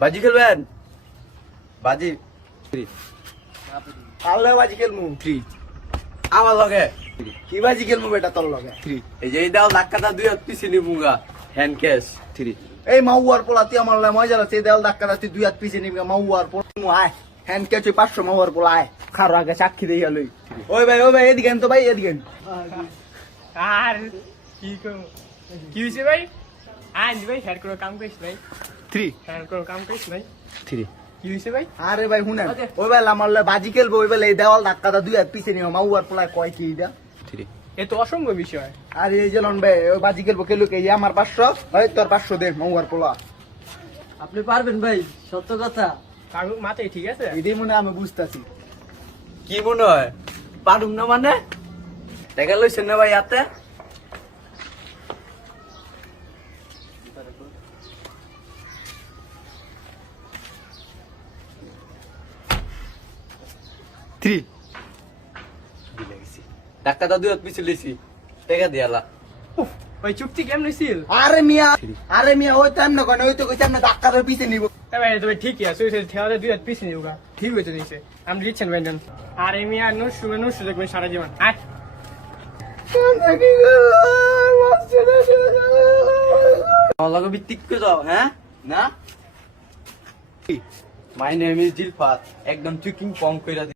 বাজি খেলবেন? বাজি আল্লাহ বাজি খেলমু 3 আমার লগে কি বাজি খেলমু বেটা তোর লগে 3 এই যে এই দাও ধাক্কাটা দুই হাত পিছে নিবুগা হ্যান্ড ক্যাশ 3 এই মাউয়ার পোলা তুই আমার লাগে মজা লাগছে দেওয়াল ধাক্কাটা তুই দুই হাত পিছে নিবগা মাউয়ার পোলা আয় হ্যান্ড ক্যাশ 500 মাউয়ার পোলা আয় খারো আগে সাক্ষী দেই গেলই ওই ভাই এদিকে তো ভাই এদিকে আর কি হয়েছে ভাই আইন ভাই হেড করে কাম করিস ভাই 3 হেড করে কাম করিস ভাই 3 কি হয়েছে ভাই আরে ভাই শুনেন ওই বেলা আমার বাজি খেলবো ওই বেলা এই দেওয়াল ধাক্কাটা দুই হাত পিছে নিও মাউয়ার পোলা কয় কি এটা 3 এ তো অসম্ভব বিষয় আরে এই যে লন ভাই ওই বাজি খেলবো কেলুকে এই আমার 500 ভাই তোর 500 দে মাউয়ার পোলা আপনি পারবেন ভাই সত্য কথা কারু মাথায় ঠিক আছে এটাই মনে আমি বুঝতেছি কি মনে হয় পারুম না মানে দেখা লইছেন না ভাই হাতে টাকাটা দুই হাত পিছু লিছি টাকা দিয়ালা ভাই চুক্তি কেমন ছিল আরে মিয়া ওই টাইম না কোন ওই তো কইতাম না টাকা ধরে পিছে নিব ভাই তুমি ঠিকই আছে ওই ঠেলাতে দুই হাত পিছিয়ে নিউগা ঠিক হয়েছে দিয়েছে আমি দিচ্ছেন ভাই আর এমি আর নুসু দেখবেন সারা জীবন আয় আমার লগে বিত্তিক করে যাও হ্যাঁ না মাই নেম ইজ জিলফাত একদম চুকিং পং কইরা